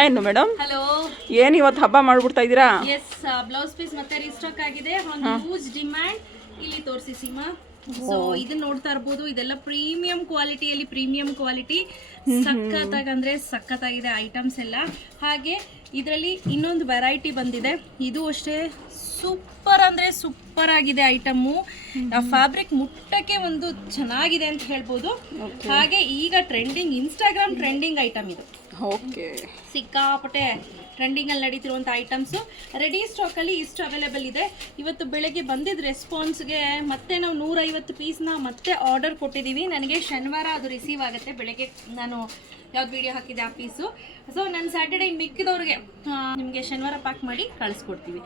Hi madam. Hello. ಏನು ಇವತ್ತು ಹಬ್ಬ ಮಾಡ್ಬಿಡ್ತಾ ಇದ್ದೀರಾ? ಎಸ್, ಬ್ಲೌಸ್ ಪೀಸ್ ಮತ್ತೆ ರೀಸ್ಟಾಕ್ ಆಗಿದೆ. ಒಂದು ಹ್ಯೂಜ್ ಡಿಮ್ಯಾಂಡ್. ಇಲ್ಲಿ ತೋರಿಸಿ ಸೀಮಾ. ಸೊ ಇದನ್ನ ನೋಡ್ತಾ ಇರ್ಬೋದು, ಇದೆಲ್ಲ ಪ್ರೀಮಿಯಂ ಕ್ವಾಲಿಟಿಯಲ್ಲಿ ಪ್ರೀಮಿಯಂ ಕ್ವಾಲಿಟಿ. ಸಖತ್ತಾಗಿ ಅಂದ್ರೆ ಸಖತ್ತಾಗಿದೆ ಐಟಮ್ಸ್ ಎಲ್ಲ. ಹಾಗೆ ಇದರಲ್ಲಿ ಇನ್ನೊಂದು ವೆರೈಟಿ ಬಂದಿದೆ, ಇದು ಅಷ್ಟೇ ಸೂಪರ್ ಅಂದ್ರೆ ಸೂಪರ್ ಆಗಿದೆ ಐಟಮ್ಮು. ಫ್ಯಾಬ್ರಿಕ್ ಮುಟ್ಟಕ್ಕೆ ಒಂದು ಚೆನ್ನಾಗಿದೆ ಅಂತ ಹೇಳ್ಬೋದು. ಹಾಗೆ ಈಗ ಟ್ರೆಂಡಿಂಗ್, ಇನ್ಸ್ಟಾಗ್ರಾಮ್ ಟ್ರೆಂಡಿಂಗ್ ಐಟಮ್ ಇದು. ಓಕೆ, ಸಿಕ್ಕಾಪಟ್ಟೆ ಟ್ರೆಂಡಿಂಗಲ್ಲಿ ನಡೀತಿರುವಂಥ ಐಟಮ್ಸು ರೆಡಿ ಸ್ಟಾಕಲ್ಲಿ ಇಷ್ಟು ಅವೈಲೇಬಲ್ ಇದೆ. ಇವತ್ತು ಬೆಳಗ್ಗೆ ಬಂದಿದ್ದ ರೆಸ್ಪಾನ್ಸ್ಗೆ ಮತ್ತೆ ನಾವು 150 ಪೀಸ್ನ ಮತ್ತೆ ಆರ್ಡರ್ ಕೊಟ್ಟಿದ್ದೀವಿ. ನನಗೆ ಶನಿವಾರ ಅದು ರಿಸೀವ್ ಆಗುತ್ತೆ. ಬೆಳಗ್ಗೆ ನಾನು ಯಾವ್ದು ವಿಡಿಯೋ ಹಾಕಿದೆ ಆ ಪೀಸು. ಸೊ ನಾನು ಸ್ಯಾಟರ್ಡೇ ಮಿಕ್ಕಿದವ್ರಿಗೆ ನಿಮಗೆ ಶನಿವಾರ ಪ್ಯಾಕ್ ಮಾಡಿ ಕಳಿಸ್ಕೊಡ್ತೀವಿ.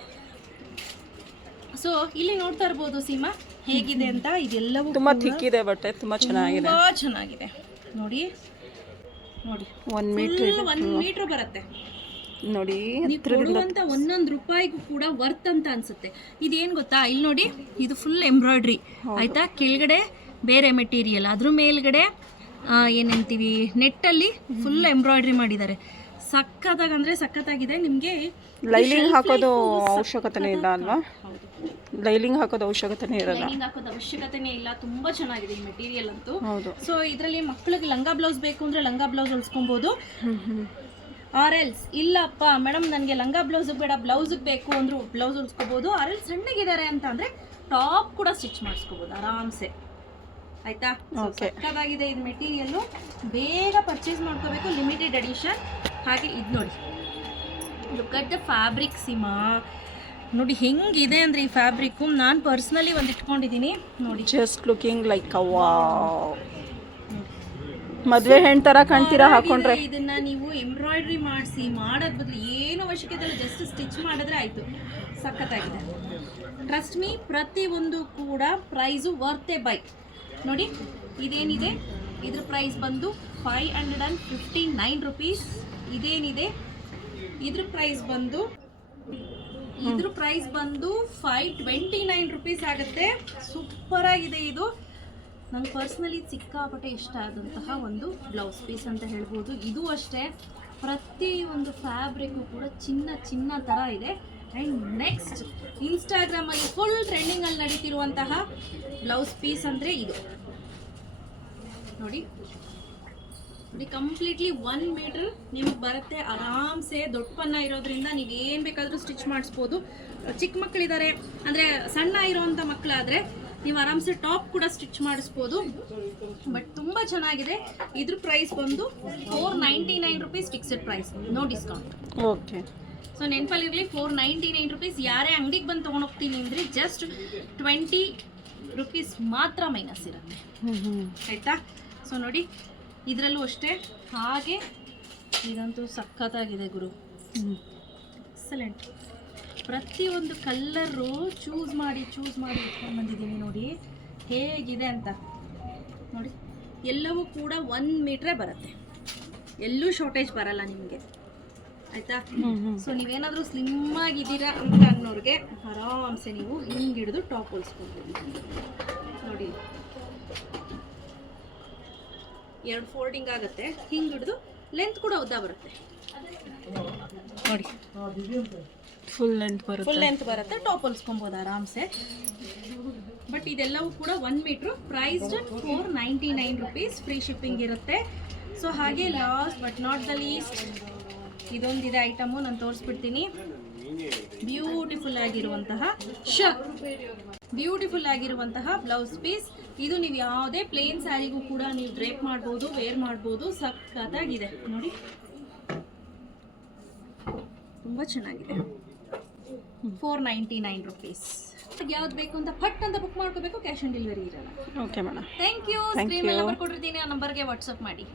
ಸೊ ಇಲ್ಲಿ ನೋಡ್ತಾ ಇರ್ಬೋದು ಸೀಮಾ ಹೇಗಿದೆ ಅಂತ. ಇದೆಲ್ಲವೂ ತುಂಬಾ ಥಿಕ್ ಇದೆ, ಬಟ್ಟೆ ತುಂಬಾ ಚೆನ್ನಾಗಿದೆ. ತುಂಬಾ ಚೆನ್ನಾಗಿದೆ ನೋಡಿ ನೋಡಿ. 1 ಮೀಟರ್ ಬರುತ್ತೆ ನೋಡಿ. ನೀವು ಕೊಡುವಂತ ಒಂದೊಂದು ರೂಪಾಯಿಗೂ ಕೂಡ ವರ್ತ್ ಅಂತ ಅನ್ಸುತ್ತೆ. ಇದೇನ್ ಗೊತ್ತಾ, ಇಲ್ಲಿ ನೋಡಿ, ಇದು ಫುಲ್ ಎಂಬ್ರಾಯ್ಡ್ರಿ ಆಯ್ತಾ. ಕೆಳಗಡೆ ಬೇರೆ ಮೆಟೀರಿಯಲ್, ಅದ್ರ ಮೇಲ್ಗಡೆ ಏನಂತೀವಿ ನೆಟ್ಟಲ್ಲಿ ಫುಲ್ ಎಂಬ್ರಾಯ್ಡ್ರಿ ಮಾಡಿದ್ದಾರೆ. ಸಖತ್ತಾಗಿ ಅಂದ್ರೆ ಸಖತ್ತಾಗಿದೆ. ನಿಮಗೆ ಲೈಲಿಂಗ್ ಹಾಕೋದು ಅವಶ್ಯಕತೆನೇ ಇಲ್ಲ ಅಲ್ವಾ? ಲೈಲಿಂಗ್ ಹಾಕೋದು ಅವಶ್ಯಕತೆನೇ ಇರಲ್ಲ. ಲೈನಿಂಗ್ ಹಾಕೋದು ಅವಶ್ಯಕತೆನೇ ಇಲ್ಲ. ತುಂಬಾ ಚೆನ್ನಾಗಿದೆ ಈ ಮೆಟೀರಿಯಲ್ ಅಂತೂ. ಹೌದು. ಸೊ ಇದರಲ್ಲಿ ಮಕ್ಕಳಿಗೆ ಲಂಗ ಬ್ಲೌಸ್ ಬೇಕು ಅಂದ್ರೆ ಲಂಗ ಬ್ಲೌಸ್ ಹೊಲ್ಸ್ಕೊಬಹುದು. ಆರ್ ಎಲ್ಸ್ ಇಲ್ಲಪ್ಪ ಮೇಡಮ್ ನನಗೆ ಲಂಗ ಬ್ಲೌಸ್ ಬೇಡ, ಬ್ಲೌಸ್ ಬೇಕು ಅಂದ್ರು ಬ್ಲೌಸ್ ಹೊಲ್ಸ್ಕೋಬಹುದು. ಆರ್ ಎಲ್ ಸಣ್ಣಗಿದ್ದಾರೆ ಅಂತ ಅಂದ್ರೆ ಟಾಪ್ ಕೂಡ ಸ್ಟಿಚ್ ಮಾಡಿಸ್ಕೋಬಹುದು ಆರಾಮ್ಸೆ ಆಯ್ತಾ. ಸಕ್ಕತ್ತಾಗಿದೆ ಇದು ಮೆಟೀರಿಯಲ್. ಬೇಗ ಪರ್ಚೇಸ್ ಮಾಡ್ಕೋಬೇಕು, ಲಿಮಿಟೆಡ್ ಎಡಿಷನ್. ಹಾಗೆ ಇದು ನೋಡಿ, look at the fabric Seema. ನೋಡಿ ಹೆಂಗಿದೆ ಅಂದ್ರೆ ಈ ಫ್ಯಾಬ್ರಿಕ್. ನಾನು ಪರ್ಸ್ನಲಿ ಒಂದು ಇಟ್ಕೊಂಡಿದ್ದೀನಿ ನೋಡಿ. Just looking like a wow. ಮದುವೆ ಹೆಣ್ಣು ತರ ಕಾಣ್ತೀರಾ ಹಾಕೊಂಡ್ರೆ. ಇದನ್ನ ನೀವು ಎಂಬ್ರಾಯ್ಡ್ರಿ ಮಾಡಿಸಿ ಮಾಡೋದ್ ಬದಲು ಏನು ಅವಶ್ಯಕತೆ ಇಲ್ಲ, ಜಸ್ಟ್ ಸ್ಟಿಚ್ ಮಾಡಿದ್ರೆ ಆಯ್ತು. ಸಖತ್ತಾಗಿದೆ. ಟ್ರಸ್ಟ್ ಮೀ, ಪ್ರತಿಯೊಂದು ಕೂಡ ಪ್ರೈಸು ವರ್ತೆ ಬೈ. ನೋಡಿ ಇದೇನಿದೆ, ಇದ್ರ ಪ್ರೈಸ್ ಬಂದು 559 ರುಪೀಸ್. ಇದೇನಿದೆ ಇದ್ರ ಪ್ರೈಸ್ ಬಂದು 529 ರುಪೀಸ್ ಆಗುತ್ತೆ. ಸೂಪರ್ ಆಗಿದೆ ಇದು. ನಂಗೆ ಪರ್ಸ್ನಲಿ ಸಿಕ್ಕಾಪಟ್ಟೆ ಇಷ್ಟ ಆದಂತಹ ಒಂದು ಬ್ಲೌಸ್ ಪೀಸ್ ಅಂತ ಹೇಳ್ಬೋದು. ಇದು ಅಷ್ಟೇ, ಪ್ರತಿಯೊಂದು ಫ್ಯಾಬ್ರಿಕ್ಕು ಕೂಡ ಚಿನ್ನ ಥರ ಇದೆ. ಆ್ಯಂಡ್ ನೆಕ್ಸ್ಟ್ ಇನ್ಸ್ಟಾಗ್ರಾಮಲ್ಲಿ ಫುಲ್ ಟ್ರೆಂಡಿಂಗಲ್ಲಿ ನಡೀತಿರುವಂತಹ ಬ್ಲೌಸ್ ಪೀಸ್ ಅಂದರೆ ಇದು ನೋಡಿ ನೋಡಿ. ಕಂಪ್ಲೀಟ್ಲಿ 1 ಮೀಟರ್ ನಿಮಗೆ ಬರುತ್ತೆ ಆರಾಮ್ಸೆ. ದೊಡ್ಡ ಪನ್ನ ಇರೋದ್ರಿಂದ ನೀವೇನು ಬೇಕಾದರೂ ಸ್ಟಿಚ್ ಮಾಡಿಸ್ಬೋದು. ಚಿಕ್ಕ ಮಕ್ಕಳಿದ್ದಾರೆ ಅಂದರೆ ಸಣ್ಣ ಇರೋವಂಥ ಮಕ್ಕಳಾದರೆ ನೀವು ಆರಾಮ್ಸೆ ಟಾಪ್ ಕೂಡ ಸ್ಟಿಚ್ ಮಾಡಿಸ್ಬೋದು. ಬಟ್ ತುಂಬ ಚೆನ್ನಾಗಿದೆ. ಇದ್ರ ಪ್ರೈಸ್ ಬಂದು 499 rupees fixed price, no discount. Okay. So ನೆನಪಲ್ಲಿರಲಿ, 499 ರುಪೀಸ್. ಯಾರೇ ಅಂಗಡಿಗೆ ಬಂದು ತೊಗೊಂಡೋಗ್ತೀನಿ ಅಂದರೆ ಜಸ್ಟ್ 20 ರುಪೀಸ್ ಮಾತ್ರ ಮೈನಸ್ ಇರುತ್ತೆ ಆಯಿತಾ. ಸೊ ನೋಡಿ ಇದರಲ್ಲೂ ಅಷ್ಟೇ. ಹಾಗೆ ಇದಂತೂ ಸಖತ್ತಾಗಿದೆ ಗುರು, ಎಕ್ಸಲೆಂಟ್. ಪ್ರತಿಯೊಂದು ಕಲ್ಲರು ಚೂಸ್ ಮಾಡಿ ಇಟ್ಕೊಂಡು ಬಂದಿದ್ದೀನಿ ನೋಡಿ ಹೇಗಿದೆ ಅಂತ. ನೋಡಿ ಎಲ್ಲವೂ ಕೂಡ 1 ಮೀಟ್ರೇ ಬರುತ್ತೆ, ಎಲ್ಲೂ ಶಾರ್ಟೇಜ್ ಬರಲ್ಲ ನಿಮಗೆ ಆಯಿತಾ. ಸೊ ನೀವೇನಾದರೂ ಸ್ಲಿಮ್ ಆಗಿದ್ದೀರಾ ಅಂತ ಅನ್ನೋರಿಗೆ ಆರಾಮ್ಸೆ ನೀವು ಹಿಂಗೆ ಹಿಡಿದು ಟಾಪ್ ಹೊಲ್ಸ್ಕೊಳ್ಬೋದು. ನೋಡಿ 2 ಫೋಲ್ಡಿಂಗ್ ಆಗುತ್ತೆ, ಹಿಂಗೆ ಹಿಡಿದು ಲೆಂತ್ ಕೂಡ ಉದ್ದ ಬರುತ್ತೆ ನೋಡಿ. ಫುಲ್ ಲೆಂತ್ ಬರುತ್ತೆ, ಟಾಪ್ ಹೊಲ್ಸ್ಕೊಬೋದು ಆರಾಮ್ಸೆ. ಬಟ್ ಇದೆಲ್ಲವೂ ಕೂಡ 1 metre. Price 499 rupees, free shipping ಇರುತ್ತೆ. ಸೊ ಹಾಗೆ last but not the least ಇದೊಂದಿದೆ ಐಟಮು, ನಾನು ತೋರಿಸ್ಬಿಡ್ತೀನಿ. ಬ್ಯೂಟಿಫುಲ್ ಆಗಿರುವಂತಹ ಬ್ಲೌಸ್ ಪೀಸ್. ಇದು ನೀವು ಯಾವುದೇ ಪ್ಲೇನ್ ಸ್ಯಾರಿಗೂ ಕೂಡ ನೀವು ಡ್ರೇಪ್ ಮಾಡ್ಬೋದು, ವೇರ್ ಮಾಡ್ಬೋದು. ಸಖತ್ತಾಗಿದೆ ನೋಡಿ, ತುಂಬ ಚೆನ್ನಾಗಿದೆ. 499 ರುಪೀಸ್. ಯಾವ್ದು ಬೇಕು ಅಂತ ಫಟ್ ಅಂತ ಬುಕ್ ಮಾಡ್ಕೋಬೇಕು, ಕ್ಯಾಶ್ ಆನ್ ಡೆಲಿವರಿ ಇರಲ್ಲ. Okay madam, thank you. Screen ಮೇಲೆ ನಂಬರ್ ಕೊಟ್ಟಿರ್ತೀನಿ, ಆ ನಂಬರ್ಗೆ ವಾಟ್ಸಪ್ ಮಾಡಿ.